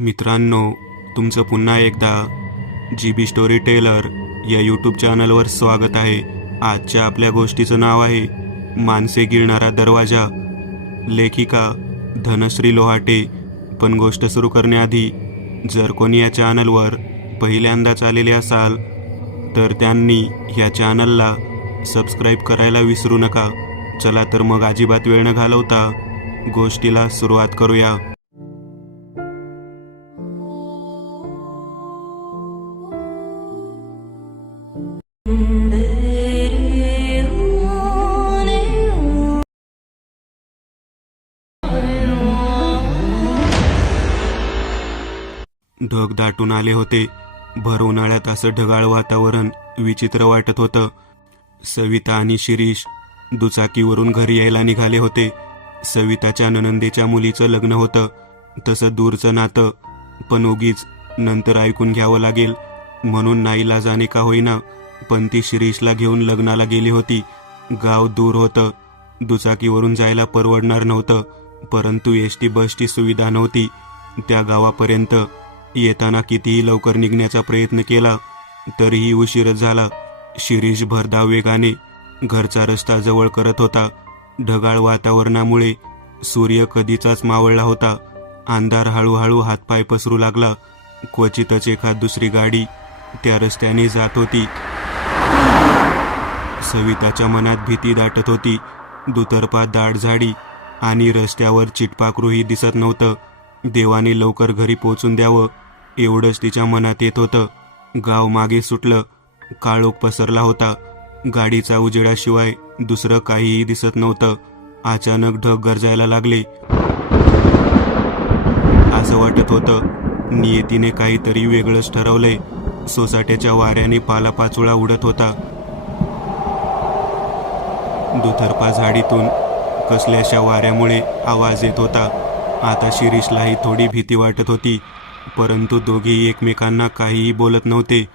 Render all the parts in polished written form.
मित्रांनो, तुमचं पुन्हा एकदा GB स्टोरी टेलर या यूट्यूब चॅनलवर स्वागत आहे. आजच्या आपल्या गोष्टीचं नाव आहे माणसे गिळणारा दरवाजा. लेखिका धनश्री लोहाटे. पण गोष्ट सुरू करण्याआधी जर कोणी या चॅनलवर पहिल्यांदाच आलेले असाल तर त्यांनी या चॅनलला सबस्क्राईब करायला विसरू नका. चला तर मग अजिबात वेळ न घालवता गोष्टीला सुरुवात करूया. ढग दाटून आले होते. भर उन्हाळ्यात असं ढगाळ वातावरण विचित्र वाटत होतं. सविता आणि शिरीष दुचाकीवरून घरी यायला निघाले होते. सविताच्या नणंदेच्या मुलीचं लग्न होतं. तसं दूरचं नातं, पण उगीच नंतर ऐकून घ्यावं लागेल म्हणून नाईलाजाने का होईना पण ती शिरीषला घेऊन लग्नाला गेली होती. गाव दूर होतं. दुचाकीवरून जायला परवडणार नव्हतं, परंतु एसटी बसची सुविधा नव्हती. त्या गावापर्यंत येताना कितीही लवकर निघण्याचा प्रयत्न केला तरीही उशीरच झाला. शिरीष भरधाव वेगाने घरचा रस्ता जवळ करत होता. ढगाळ वातावरणामुळे सूर्य कधीचाच मावळला होता. अंधार हळूहळू हातपाय पसरू लागला. क्वचितच एखाद दुसरी गाडी त्या रस्त्याने जात होती. सविताच्या मनात भीती दाटत होती. दुतर्फा दाट झाडी आणि रस्त्यावर चिटपाखरूही दिसत नव्हतं. देवाने लवकर घरी पोचून द्यावं एवढंच तिच्या मनात येत होतं. गाव मागे सुटलं. काळोख पसरला होता. गाडीचा उजेडाशिवाय दुसरं काहीही दिसत नव्हतं. अचानक ढग गरजायला लागले. असं वाटत होतं नियतीने काहीतरी वेगळंच ठरवलंय. सोसाट्याच्या वाऱ्याने पालापाचोळा उडत होता. दुतर्फा झाडीतून कसल्याशा वाऱ्यामुळे आवाज येत होता. आता शिरीषलाही थोडी भीती वाटत होती, परंतु दोघेही एकमेकांना काहीही बोलत नव्हते.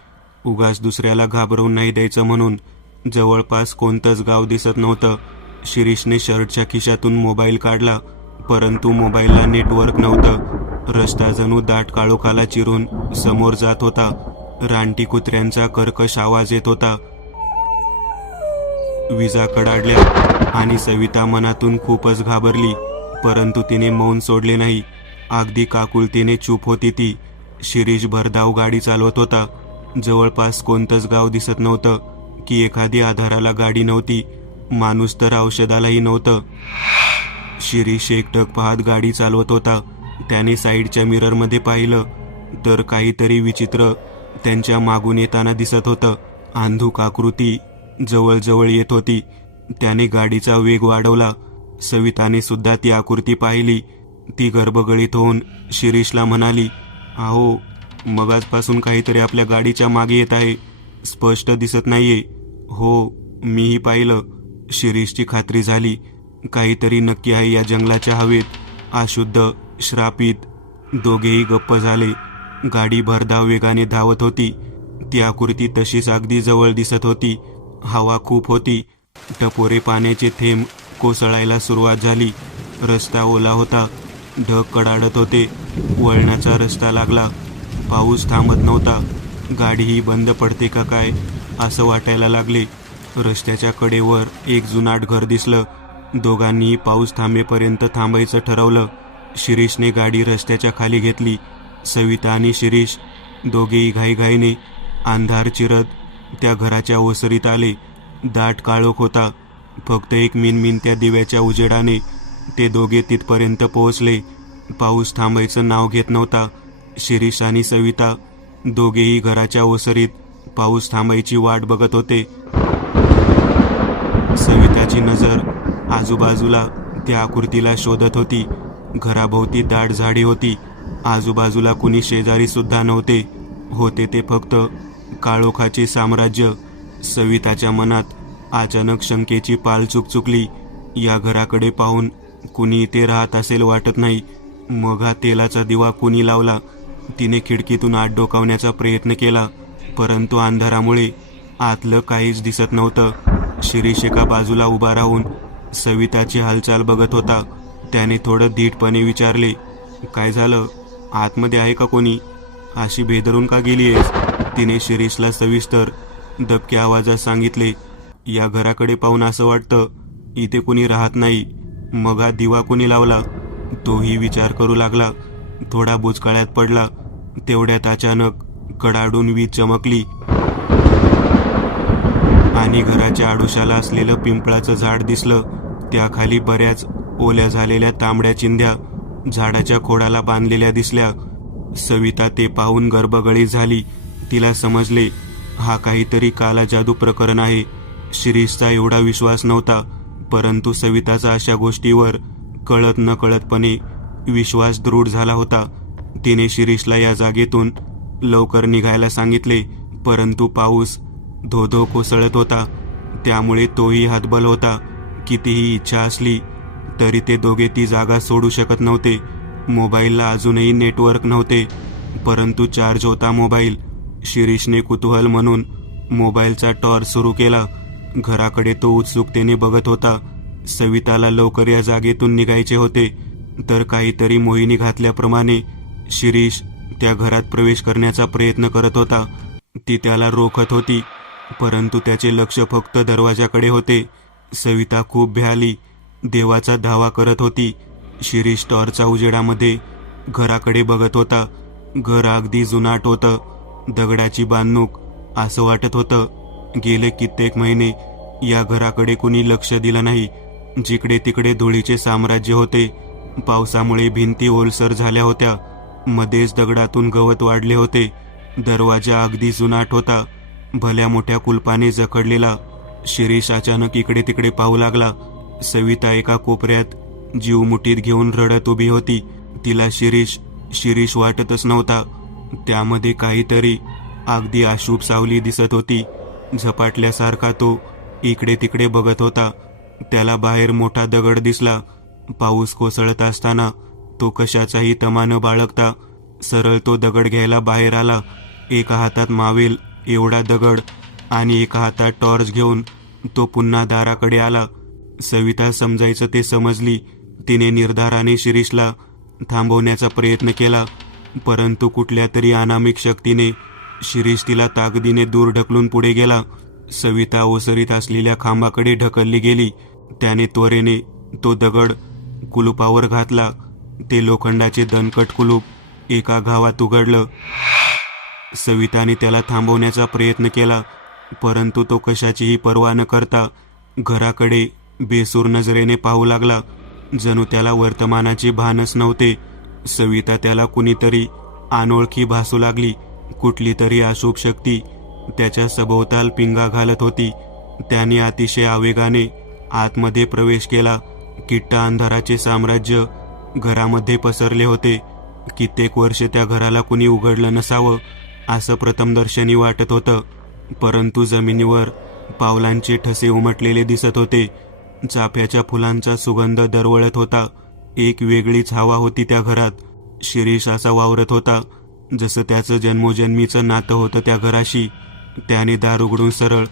उगाच दुसऱ्याला घाबरवून नाही द्यायचं म्हणून. जवळपास कोणतंच गाव दिसत नव्हतं. शिरीषने शर्टच्या खिशातून मोबाईल काढला, परंतु मोबाईलला नेटवर्क नव्हतं. रस्ता जणू दाट काळोखाला चिरून समोर जात होता. रानटी कुत्र्यांचा कर्कश आवाज येत होता. विजा कडाडल्या आणि सविता मनातून खूपच घाबरली, परंतु तिने मौन सोडले नाही. अगदी काकुळतीने चूप होती ती. शिरीष भरधाव गाडी चालवत होता. जवळपास कोणतंच गाव दिसत नव्हतं की एखादी आधाराला गाडी नव्हती. माणूस तर औषधालाही नव्हतं. शिरीष एकटक पाहत गाडी चालवत होता. त्याने साईडच्या मिररमध्ये पाहिलं तर काहीतरी विचित्र त्यांच्या मागून येताना दिसत होतं. अंधुक आकृती जवळजवळ येत होती. त्याने गाडीचा वेग वाढवला. सविताने सुद्धा ती आकृती पाहिली. ती गर्भगळीत होऊन शिरीषला म्हणाली, "अहो, मगाचपासून काहीतरी आपल्या गाडीच्या मागे येत आहे. स्पष्ट दिसत नाहीये." "हो, मीही पाहिलं." शिरीषची खात्री झाली. काहीतरी नक्की आहे या जंगलाच्या हवेत. अशुद्ध, श्रापित. दोघेही गप्प झाले. गाडी भरधाव वेगाने धावत होती. ती आकृती तशीच अगदी जवळ दिसत होती. हवा खूप होती. टपोरे पाण्याचे थेंब कोसळायला सुरुवात झाली. रस्ता ओला होता. ढग कडाडत होते. वळणाचा रस्ता लागला. पाऊस थांबत नव्हता. गाडीही बंद पडते का काय असं वाटायला लागले. रस्त्याच्या कडेवर एक जुनाट घर दिसलं. दोघांनीही पाऊस थांबेपर्यंत थांबायचं ठरवलं. शिरीषने गाडी रस्त्याच्या खाली घेतली. सविता आणि शिरीष दोघेही घाईघाईने अंधार चिरत त्या घराच्या ओसरीत आले. दाट काळोख होता. फक्त एक मिनमिनत्या दिव्याच्या उजेडाने ते दोघे तिथपर्यंत पोहोचले. पाऊस थांबायचं नाव घेत नव्हता. शिरीष आणि सविता दोघेही घराच्या ओसरीत पाऊस थांबायची वाट बघत होते. सविताची नजर आजूबाजूला त्या आकृतीला शोधत होती. घराभोवती दाट झाडी होती. आजूबाजूला कुणी शेजारी सुद्धा नव्हते. होते ते फक्त काळोखाचे साम्राज्य. सविताच्या मनात अचानक शंकेची पाल चुकचुकली. या घराकडे पाहून कुणी इथे राहत असेल वाटत नाही. मग हा तेलाचा दिवा कुणी लावला? तिने खिडकीतून आत डोकावण्याचा प्रयत्न केला, परंतु अंधारामुळे आतलं काहीच दिसत नव्हतं. शिरीष एका बाजूला उभा राहून सविताची हालचाल बघत होता. त्याने थोडं धीटपणे विचारले, "काय झालं? आतमध्ये आहे का कोणी? अशी बेदरून का गेलीयस? तिने शिरीषला सविस्तर दबक्या आवाजात सांगितले. या घराकडे पाहून असं वाटतं इथे कोणी राहत नाही. मग हा दिवा कोणी लावला? तोही विचार करू लागला. थोडा बुचकळ्यात पडला. तेवढ्यात अचानक कडाडून वीज चमकली आणि घराच्या आडोशाला असलेलं पिंपळाचं झाड दिसलं. त्याखाली बऱ्याच ओल्या झालेल्या तांबड्या चिंध्या झाडाच्या खोडाला बांधलेल्या दिसल्या. सविता ते पाहून गर्भगळीत झाली. तिला समजले हा काहीतरी काला जादू प्रकरण आहे. शिरीषचा एवढा विश्वास नव्हता, परंतु सविताचा अशा गोष्टीवर कळत न कळतपणे विश्वास दृढ झाला होता. तिने शिरीषला या जागेतून लवकर निघायला सांगितले, परंतु पाऊस धो-धो कोसळत होता. त्यामुळे तोही हतबल होता. कितीही इच्छा असली तरी ते दोघे ती जागा सोडू शकत नव्हते. मोबाईलला अजूनही नेटवर्क नव्हते, परंतु चार्ज होता मोबाईल. शिरीषने कुतूहल म्हणून मोबाईलचा टॉर्च सुरू केला. घराकडे तो उत्सुकतेने बघत होता. सविताला लवकर या जागेतून निघायचे होते, तर काहीतरी मोहिनी घातल्याप्रमाणे शिरीष त्या घरात प्रवेश करण्याचा प्रयत्न करत होता. ती त्याला रोखत होती, परंतु त्याचे लक्ष फक्त दरवाजाकडे होते. सविता खूप भ्याली. देवाचा धावा करत होती. शिरीष टॉर्चच्या उजेडामध्ये घराकडे बघत होता. घर अगदी जुनाट होतं. दगडाची बांधणूक असं वाटत होतं. गेले कित्येक महिने या घराकडे कुणी लक्ष दिलं नाही. जिकडे तिकडे धुळीचे साम्राज्य होते. पावसामुळे भिंती ओलसर झाल्या होत्या. मध्येच दगडातून गवत वाढले होते. दरवाजा अगदी जुनाट होता, भल्या मोठ्या कुलपाने जखडलेला. शिरीष अचानक इकडे तिकडे पाहू लागला. सविता एका कोपऱ्यात जीव मुठीत घेऊन रडत उभी होती. तिला शिरीष वाटतच नव्हता. त्यामध्ये काहीतरी अगदी अशुभ सावली दिसत होती. झपाटल्यासारखा तो इकडे तिकडे बघत होता. त्याला बाहेर मोठा दगड दिसला. पाऊस कोसळत असताना तो कशाचाही तमा न बाळगता सरळ तो दगड घ्यायला बाहेर आला. एका हातात मावेल एवढा दगड आणि एका हातात टॉर्च घेऊन तो पुन्हा दाराकडे आला. सविता समजायचं ते समजली. तिने निर्धाराने शिरीषला थांबवण्याचा प्रयत्न केला, परंतु कुठल्या तरी अनामिक शक्तीने शिरीष तिला ताकदीने दूर ढकलून पुढे गेला. सविता ओसरीत असलेल्या खांबाकडे ढकलली गेली. त्याने त्वरेने तो दगड कुलुपावर घातला. ते लोखंडाचे दणकट कुलूप एका घावात उघडलं. सविताने त्याला थांबवण्याचा प्रयत्न केला, परंतु तो कशाचीही पर्वा न करता घराकडे बेसूर नजरेने पाहू लागला. जणू त्याला वर्तमानाचे भानच नव्हते. सविता त्याला कुणीतरी अनोळखी भासू लागली. कुठली तरी अशुभ शक्ती त्याच्या सभोवताल पिंगा घालत होती. त्याने अतिशय आवेगाने आतमध्ये प्रवेश केला. किट्ट अंधाराचे साम्राज्य घरामध्ये पसरले होते. कित्येक वर्ष त्या घराला कुणी उघडलं नसावं असं प्रथमदर्शनी वाटत होतं, परंतु जमिनीवर पावलांचे ठसे उमटलेले दिसत होते. चाफ्याच्या फुलांचा सुगंध दरवळत होता. एक वेगळीच हवा होती त्या घरात. शिरीष असा वावरत होता जसं त्याचं जन्मोजन्मीचं नातं होतं त्या घराशी. त्याने दार उघडून सरळ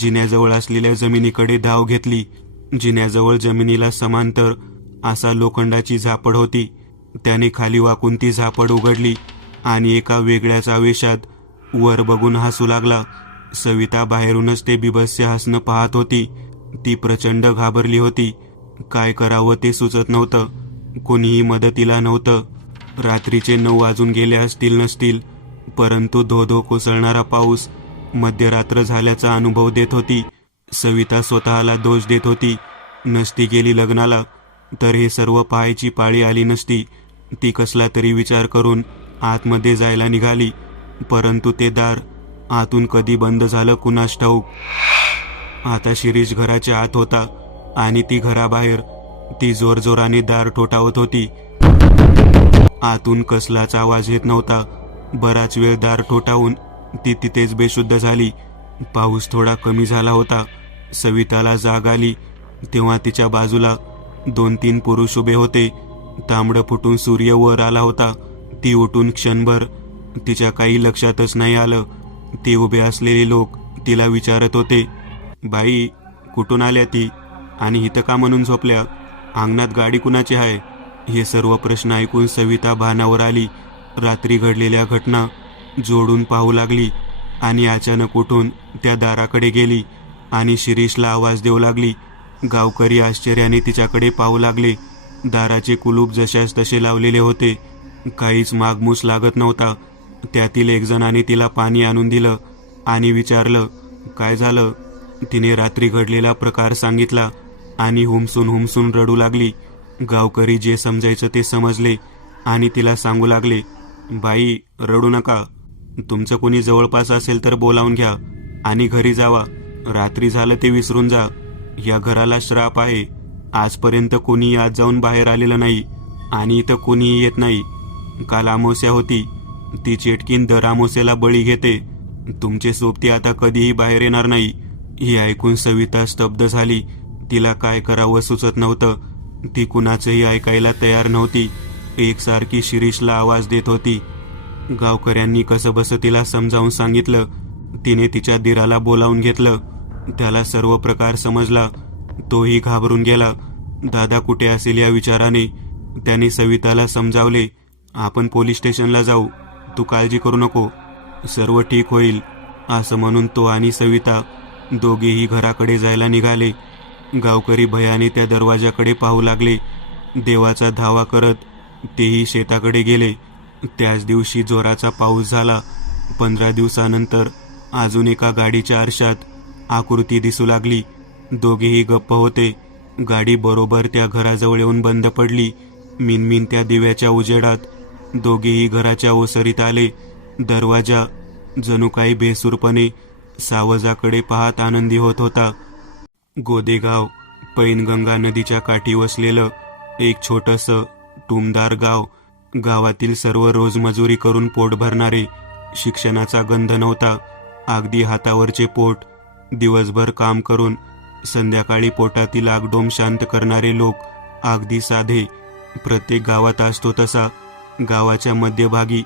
जिन्याजवळ असलेल्या जमिनीकडे धाव घेतली. जिन्याजवळ जमिनीला समांतर असा लोखंडाची झापड होती. त्याने खाली वाकून ती झापड उघडली आणि एका वेगळ्याच आवेशात वर बघून हसू लागला. सविता बाहेरूनच ते बिभत्स्य हसणं पाहत होती. ती प्रचंड घाबरली होती. काय करावं ते सुचत नव्हतं. कोणीही मदतीला नव्हतं. रात्रीचे 9 वाजून गेले असतील नसतील, परंतु धो-धो कोसळणारा पाऊस मध्यरात्र झाल्याचा अनुभव देत होती. सविता स्वतःला दोष देत होती. नसती गेली लग्नाला तर हे सर्व पाहायची पाळी आली नसती. ती कसला तरी विचार करून आतमध्ये जायला निघाली, परंतु ते दार आतून कधी बंद झालं कुणास ठाऊक. आता शिरीष घराच्या आत होता आणि ती घराबाहेर ती जोरजोराने दार ठोठावत होती. आतून कसलाच आवाज येत नव्हता. बराच वेळ दार ठोठावून ती तिथेच बेशुद्ध झाली. पाऊस थोडा कमी झाला होता. सविताला जाग आली तेव्हा तिच्या बाजूला 2-3 पुरुष उभे होते. तांबडं फुटून सूर्य वर आला होता. ती उठून क्षणभर तिच्या काही लक्षातच नाही आलं. ते उभे असलेले लोक तिला विचारत होते, बाई कुठून आल्या ती आणि इथं का म्हणून झोपल्या? अंगणात गाडी कुणाची आहे? हे सर्व प्रश्न ऐकून सविता भानावर आली. रात्री घडलेल्या घटना जोडून पाहू लागली आणि अचानक उठून त्या दाराकडे गेली आणि शिरीषला आवाज देऊ लागली. गावकरी आश्चर्याने तिच्याकडे पाहू लागले. दाराचे कुलूप जशास तसे लावलेले होते. काहीच मागमूस लागत नव्हता. त्यातील एक जणाने तिला पाणी आणून दिलं आणि विचारलं, काय झालं? तिने रात्री घडलेला प्रकार सांगितला आणि हुमसून रडू लागली. गावकरी जे समजायचं ते समजले आणि तिला सांगू लागले, बाई, रडू नका. तुमचं कोणी जवळपास असेल तर बोलावून घ्या आणि घरी जावा. रात्री झालं ते विसरून जा. या घराला श्राप आहे. आजपर्यंत कोणी आत जाऊन बाहेर आलेलं नाही आणि इथं कोणीही येत नाही. काल अमावस्या होती. ती चेटकीन दर अमावस्येला बळी घेते. तुमचे सोबती आता कधीही बाहेर येणार नाही. हे ऐकून सविता स्तब्ध झाली. तिला काय करावं सुचत नव्हतं. ती कुणाचंही ऐकायला तयार नव्हती. एकसारखी शिरीषला आवाज देत होती. गावकऱ्यांनी कसंबसं तिला समजावून सांगितलं. तिने तिच्या दिराला बोलावून घेतलं. त्याला सर्व प्रकार समजला. तोही घाबरून गेला. दादा कुठे असेल या विचाराने त्याने सविताला समजावले, आपण पोलीस स्टेशनला जाऊ. तू काळजी करू नको. सर्व ठीक होईल. असं म्हणून तो आणि सविता दोघेही घराकडे जायला निघाले. गावकरी भयाने त्या दरवाजाकडे पाहू लागले. देवाचा धावा करत तेही शेताकडे गेले. त्याच दिवशी जोराचा पाऊस झाला. 15 दिवसानंतर अजून एका गाडीच्या आरशात आकृती दिसू लागली. दोघेही गप्प होते. गाडी बरोबर त्या घराजवळ येऊन बंद पडली. मिनमिन त्या दिव्याच्या उजेडात दोघेही घराच्या ओसरीत आले. दरवाजा जणू काही बेसूरपणे सावजाकडे पाहत आनंदी होत होता. गोदेगाव पैनगंगा नदीच्या काठी वसलेलं एक छोटंसं टुमदार गाव. गावातील सर्व रोजमजुरी करून पोट भरणारे. शिक्षणाचा गंध नव्हता. अगदी हातावरचे पोट. दिवसभर काम करून संध्याकाळी पोटातील आगडोम शांत करणारे लोक. अगदी साधे. प्रत्येक गावात असतो तसा. गावाच्या मध्यभागी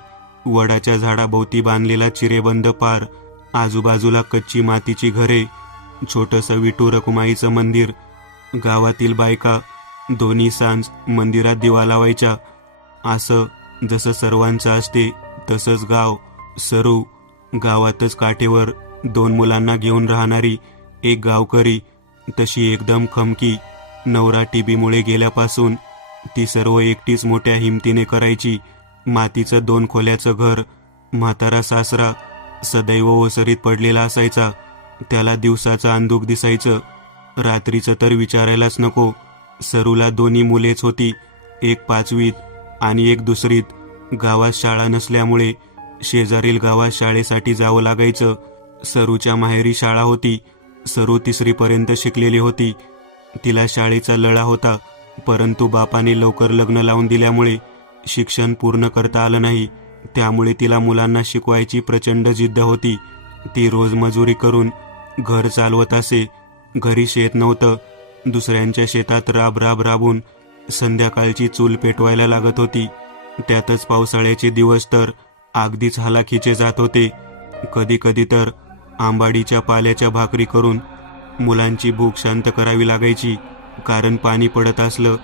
वडाच्या झाडाभोवती बांधलेला चिरेबंद पार. आजूबाजूला कच्ची मातीची घरे. छोटंसं विठू रखुमाईचं मंदिर. गावातील बायका दोन्ही सांज मंदिरात दिवा लावायच्या. असं जसं सर्वांचं असते तसंच गाव. सरू. गावातच काठेवर 2 मुलांना घेऊन राहणारी एक गावकरी. तशी एकदम खमकी. नवरा टीबीमुळे गेल्यापासून ती सर्व एकटीच मोठ्या हिमतीने करायची. मातीचं 2 खोल्याचं घर. म्हातारा सासरा सदैव ओसरीत पडलेला असायचा. त्याला दिवसाचं अंधुक दिसायचं. रात्रीचं तर विचारायलाच नको. सरूला 2 मुलेच होती. एक 5वीत आणि एक 2रीत. गावात शाळा नसल्यामुळे शेजारील गावात शाळेसाठी जावं लागायचं. सरूच्या माहेरी शाळा होती. सरू 3री पर्यंत शिकलेली होती. तिला शाळेचा लळा होता. परंतु बापाने लवकर लग्न लावून दिल्यामुळे शिक्षण पूर्ण करता आलं नाही. त्यामुळे तिला मुलांना शिकवायची प्रचंड जिद्द होती. ती रोज मजुरी करून घर चालवत असे. घरी शेत नव्हतं. दुसऱ्यांच्या शेतात राबून संध्याकाळची चूल पेटवायला लागत होती. त्यातच पावसाळ्याचे दिवस तर अगदीच हालाखीचे जात होते. कधी कधी तर आंबाडीच्या पाल्याच्या भाकरी करून मुलांची भूक शांत करावी लागायची. कारण पाणी पडत असलं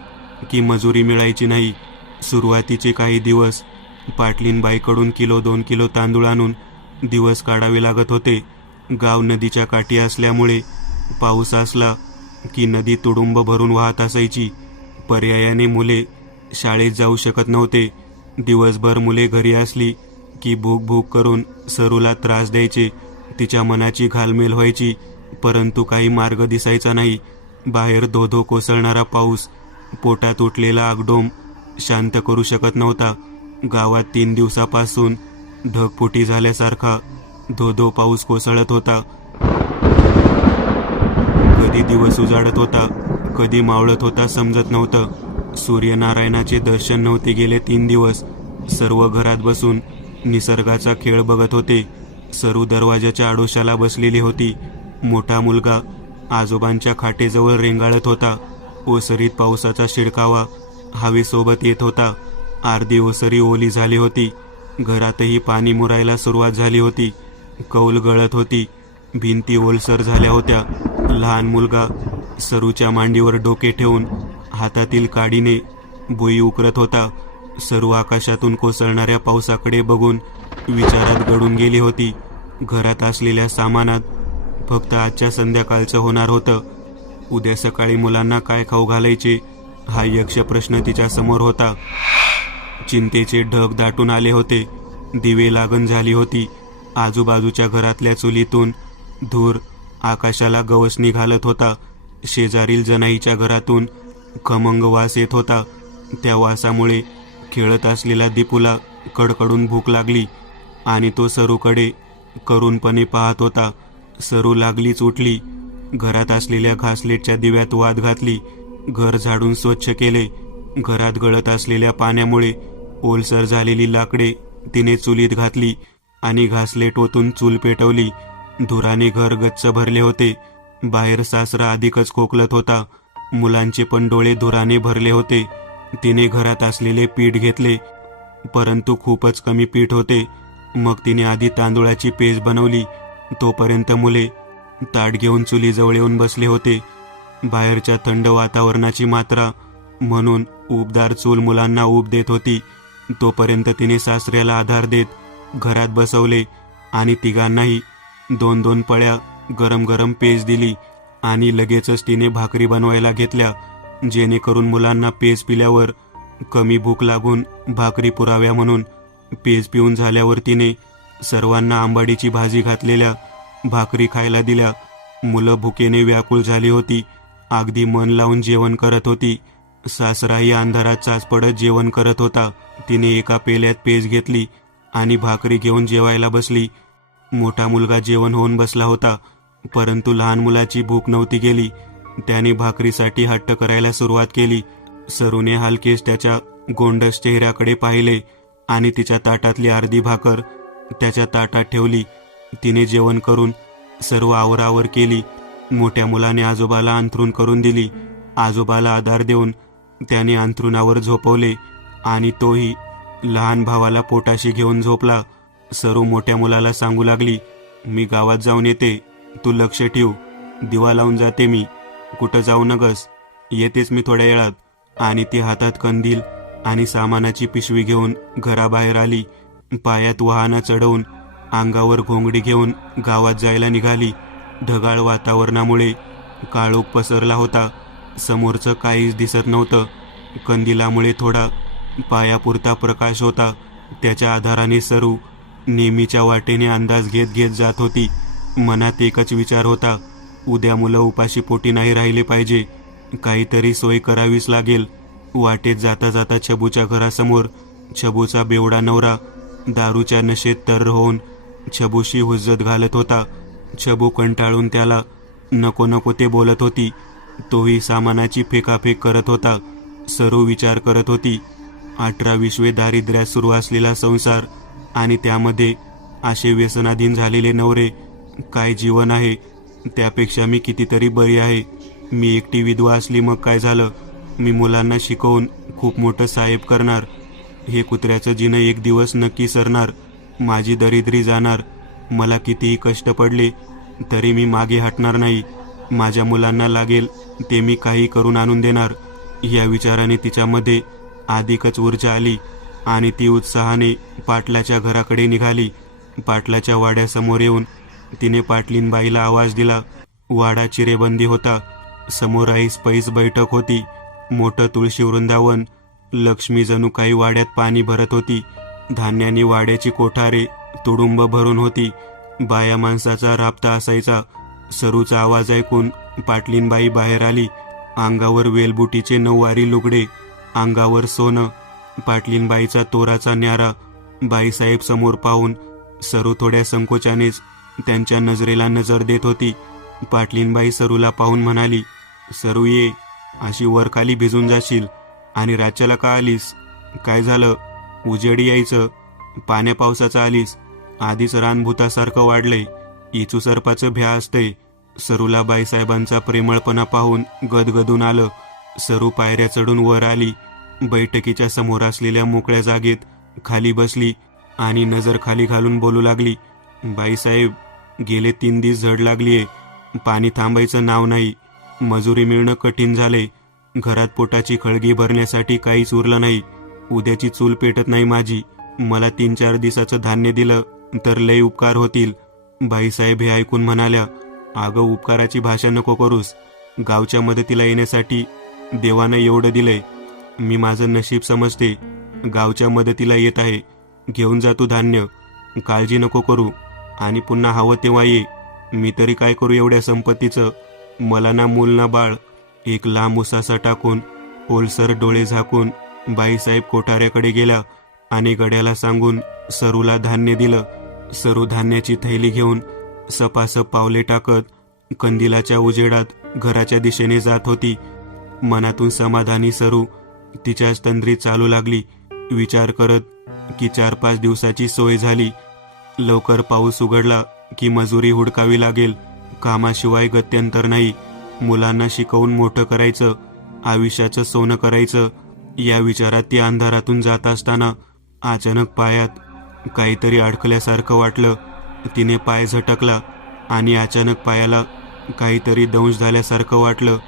की मजुरी मिळायची नाही. सुरुवातीचे काही दिवस पाटलीनबाईकडून 1-2 किलो तांदूळ आणून दिवस काढावे लागत होते. गाव नदीच्या काठी असल्यामुळे पाऊस असला की नदी तुडुंब भरून वाहत असायची. पर्यायाने मुले शाळेत जाऊ शकत नव्हते. दिवसभर मुले घरी असली की भूक करून सरूला त्रास द्यायचे. तिच्या मनाची घालमेल व्हायची. परंतु काही मार्ग दिसायचा नाही. बाहेर धो कोसळणारा पाऊस पोटात उठलेला आगडोम शांत करू शकत नव्हता. गावात 3 दिवसापासून ढगफुटी झाल्यासारखा धो पाऊस कोसळत होता. कधी दिवस उजाडत होता, कधी मावळत होता समजत नव्हतं. सूर्यनारायणाचे दर्शन नव्हते गेले 3 दिवस. सर्व घरात बसून निसर्गाचा खेळ बघत होते. सरू दरवाजाच्या आडोशाला बसलेली होती. मोठा मुलगा आजोबांच्या खाटेजवळ रेंगाळत होता. ओसरीत पावसाचा शिडकावा हवेसोबत येत होता. अर्धी ओसरी ओली झाली होती. घरातही पाणी मुरायला सुरुवात झाली होती. कौल गळत होती. भिंती ओलसर झाल्या होत्या. लहान मुलगा सरूच्या मांडीवर डोके ठेवून हातातील काडीने भुई उकरत होता. सर्व आकाशातून कोसळणाऱ्या पावसाकडे बघून विचारात गढून गेली होती. घरात असलेल्या सामानात फक्त आजच्या संध्याकाळचं होणार होतं. उद्या सकाळी मुलांना काय खाऊ घालायचे हा यक्ष प्रश्न तिच्या समोर होता. चिंतेचे ढग दाटून आले होते. दिवे लागण झाली होती. आजूबाजूच्या घरातल्या चुलीतून धूर आकाशाला गवसणी घालत होता. शेजारील जनाईच्या घरातून खमंग वास येत होता. त्या वासामुळे खेळत असलेला दीपूला कडकडून भूक लागली आणि तो सरूकडे करुणपणे पाहत होता. सरू लागलीच उठली. घरात असलेल्या घासलेटच्या दिव्यात वाद घातली. घर झाडून स्वच्छ केले. घरात गळत असलेल्या पाण्यामुळे ओलसर झालेली लाकडे तिने चुलीत घातली आणि घासलेट ओतून चूल पेटवली. धुराने घर गच्च भरले होते. बाहेर सासरा अधिकच खोकलत होता. मुलांचे पण डोळे धुराने भरले होते. तिने घरात असलेले पीठ घेतले, परंतु खूपच कमी पीठ होते. मग तिने आधी तांदूळाची पेज बनवली. तोपर्यंत मुले ताट घेऊन चुलीजवळ येऊन बसले होते. बाहेरच्या थंड वातावरणाची मात्रा म्हणून उबदार चूल मुलांना ऊब देत होती. तोपर्यंत तिने सासऱ्याला आधार देत घरात बसवले आणि तिघांनाही 2-2 पळ्या गरम गरम पेज दिली आणि लगेचच तिने भाकरी बनवायला घेतल्या, जेणेकरून मुलांना पेज पिल्यावर कमी भूक लागून भाकरी पुराव्या म्हणून. पेज पिऊन झाल्यावर तिने सर्वांना आंबाडीची भाजी घातलेल्या भाकरी खायला दिल्या. मुलं भुकेने व्याकुळ झाली होती. अगदी मन लावून जेवण करत होती. सासराही अंधारात चाच पडत जेवण करत होता. तिने एका पेल्यात पेज घेतली आणि भाकरी घेऊन जेवायला बसली. मोठा मुलगा जेवण होऊन बसला होता, परंतु लहान मुलाची भूक नव्हती गेली. त्याने भाकरीसाठी हट्ट करायला सुरुवात केली. सरूने हलकेच त्याच्या गोंडस चेहऱ्याकडे पाहिले आणि तिच्या ताटातली अर्धी भाकर त्याच्या ताटात ठेवली. तिने जेवण करून सर्व आवरावर केली. मोठ्या मुलाने आजोबाला अंथरूण करून दिली. आजोबाला आधार देऊन त्याने अंथरुणावर झोपवले आणि तोही लहान भावाला पोटाशी घेऊन झोपला. सरू मोठ्या मुलाला सांगू लागली, मी गावात जाऊन येते, तू लक्ष ठेव. दिवा लावून जाते मी, कुठं जाऊ नगस, येतेच मी थोड्या वेळात. आणि ती हातात कंदील आणि सामानाची पिशवी घेऊन घराबाहेर आली. पायात वाहनं चढवून अंगावर घोंगडी घेऊन गावात जायला निघाली. ढगाळ वातावरणामुळे काळोख पसरला होता. समोरचं काहीच दिसत नव्हतं. कंदिलामुळे थोडा पायापुरता प्रकाश होता. त्याच्या आधाराने सरू नेहमीच्या वाटेने अंदाज घेत घेत जात होती. मनात एकच विचार होता, उद्या मुलं उपाशी पोटी नाही राहिले पाहिजे. काहीतरी सोय करावीच लागेल. वाटेत जाता जाता छबूच्या घरासमोर छबूचा बेवडा नवरा दारूच्या नशेत तर होऊन छबूशी हुज्जत घालत होता. छबू कंटाळून त्याला नको नको ते बोलत होती. तोही सामानाची फेकाफेक करत होता. सरू विचार करत होती, 18-20 दारिद्र्यात सुरू असलेला संसार आणि त्यामध्ये असे व्यसनाधीन झालेले नवरे, काय जीवन आहे. त्यापेक्षा मी कितीतरी बरी आहे. मी एकटी विधवा असली मग काय झालं, मी मुलांना शिकवून खूप मोठं साहेब करणार. हे कुत्र्याचं जिनं एक दिवस नक्की सरणार. माझी दरिद्री जाणार. मला कितीही कष्ट पडले तरी मी मागे हटणार नाही. माझ्या मुलांना लागेल ते मी काही करून आणून देणार. या विचाराने तिच्यामध्ये अधिकच ऊर्जा आली आणि ती उत्साहाने पाटलाच्या घराकडे निघाली. पाटलाच्या वाड्यासमोर येऊन तिने पाटलीनबाईला आवाज दिला. वाडा चिरेबंदी होता. समोर ऐस पैस बैठक होती. मोठं तुळशी वृंदावन. लक्ष्मी जणू काही वाड्यात पाणी भरत होती. धान्याने वाड्याची कोठारे तुडुंब भरून होती. बाया माणसाचा राबता असायचा. सरूचा आवाज ऐकून पाटलीनबाई बाहेर आली. अंगावर वेलबुटीचे 9 लुगडे, अंगावर सोनं. पाटलीनबाईचा तोराचा न्यारा. बाईसाहेब समोर पाहून सरू थोड्या संकोचानेच त्यांच्या नजरेला नजर देत होती. पाटलीनबाई सरूला पाहून म्हणाली, सरू ये, अशी वरखाली भिजून जाशील आणि राज्याला का आलीस? काय झालं? उजेडी यायचं, पाण्या पावसाचं आलीस. आधीच रानभूतासारखं वाढलंय. इचू सरपाचं भ्या असतंय. सरूला बाईसाहेबांचा प्रेमळपणा पाहून गदगदून आलं. सरू पायऱ्या चढून वर आली. बैठकीच्या समोर असलेल्या मोकळ्या जागेत खाली बसली आणि नजर खाली घालून बोलू लागली, बाईसाहेब, गेले 3 दिवस झड लागलीये. पाणी थांबायचं नाव नाही. मजुरी मिळणं कठीण झालंय. घरात पोटाची खळगी भरण्यासाठी काहीच उरलं नाही. उद्याची चूल पेटत नाही माझी. मला 3-4 दिवसाचं धान्य दिलं तर लय उपकार होतील. बाईसाहेब हे ऐकून म्हणाल्या, अगं उपकाराची भाषा नको करूस. गावच्या मदतीला येण्यासाठी देवानं एवढं दिलंय. मी माझं नशीब समजते. गावच्या मदतीला येत आहे. घेऊन जा तू धान्य. काळजी नको करू. आणि पुन्हा हवं तेव्हा ये. मी तरी काय करू एवढ्या संपत्तीचं. मला ना मूल ना बाळ. एक लांब उसासा टाकून ओलसर डोळे झाकून बाईसाहेब कोठाऱ्याकडे गेला आणि गड्याला सांगून सरूला धान्य दिलं. सरू धान्याची थैली घेऊन सपासप पावले टाकत कंदिलाच्या उजेडात घराच्या दिशेने जात होती. मनातून समाधानी सरू तिच्याच तंद्रीत चालू लागली, विचार करत की 4-5 दिवसाची सोय झाली. लवकर पाऊस उघडला की मजुरी हुडकावी लागेल. कामाशिवाय गत्यंतर नाही. मुलांना शिकवून मोठं करायचं, आयुष्याचं सोनं करायचं. या विचारात ती अंधारातून जात असताना अचानक पायात काहीतरी अडकल्यासारखं वाटलं. तिने पाय झटकला आणि अचानक पायाला काहीतरी दंश झाल्यासारखं वाटलं.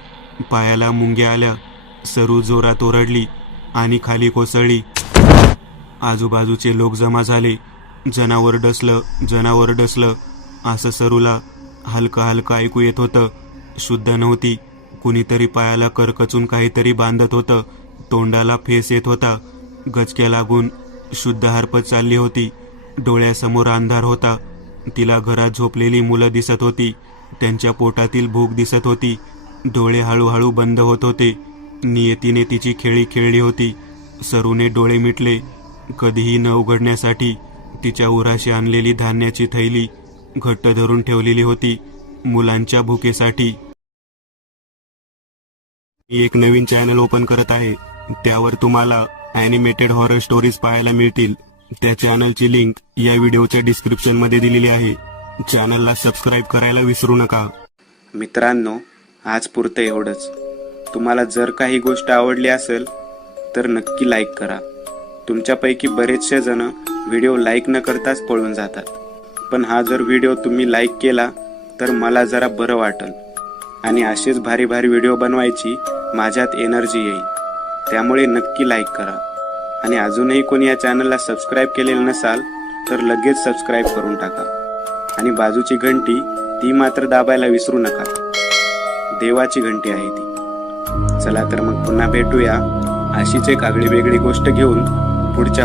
पायाला मुंग्या आल्या. सरू जोरात ओरडली आणि खाली कोसळली. आजूबाजूचे लोक जमा झाले. जनावर डसलं असं सरूला हलकं हलकं ऐकू येत होतं. शुद्ध नव्हती. कुणीतरी पायाला करकचून काहीतरी बांधत होतं. तोंडाला फेस येत होता. गचक्या लागून शुद्ध हरपत चालली होती. डोळ्यासमोर अंधार होता. तिला घरात झोपलेली मुलं दिसत होती. त्यांच्या पोटातील भूक दिसत होती. डोळे हळूहळू बंद होत होते. नियतीने तिची खेळी खेळली होती. सरूने डोळे मिटले. कधीही न उघडण्यासाठी तिच्या उराशी आणलेली धान्याची थैली घट्ट धरून ठेवलेली होती, मुलांच्या भुकेसाठी. मी एक नवीन चॅनल ओपन करत आहे. त्यावर तुम्हाला ॲनिमेटेड हॉरर स्टोरीज पाहायला मिळतील. त्या चॅनलची लिंक या व्हिडिओच्या डिस्क्रिप्शन मध्ये दिलेली आहे. चॅनलला सबस्क्राईब करायला विसरू नका. मित्रांनो, आज पुरतं एवढंच. तुम्हाला जर काही गोष्ट आवडली असेल तर नक्की लाईक करा. तुमच्यापैकी बरेचसे जण व्हिडिओ लाईक न करताच पळून जातात. पण हा जर व्हिडिओ तुम्ही लाईक केला तर मला जरा बरं वाटेल आणि असेच भारी भारी व्हिडिओ बनवायची माझ्यात एनर्जी येईल. त्यामुळे नक्की लाईक करा. आणि अजूनही कोणी या चॅनलला सबस्क्राईब केलेलं नसाल तर लगेच सबस्क्राईब करून टाका. आणि बाजूची घंटी ती मात्र दाबायला विसरू नका. देवाची घंटी आहे ती. चला तर मग पुन्हा भेटूया अशीच एक आगळी वेगळी गोष्ट घेऊन पुढच्या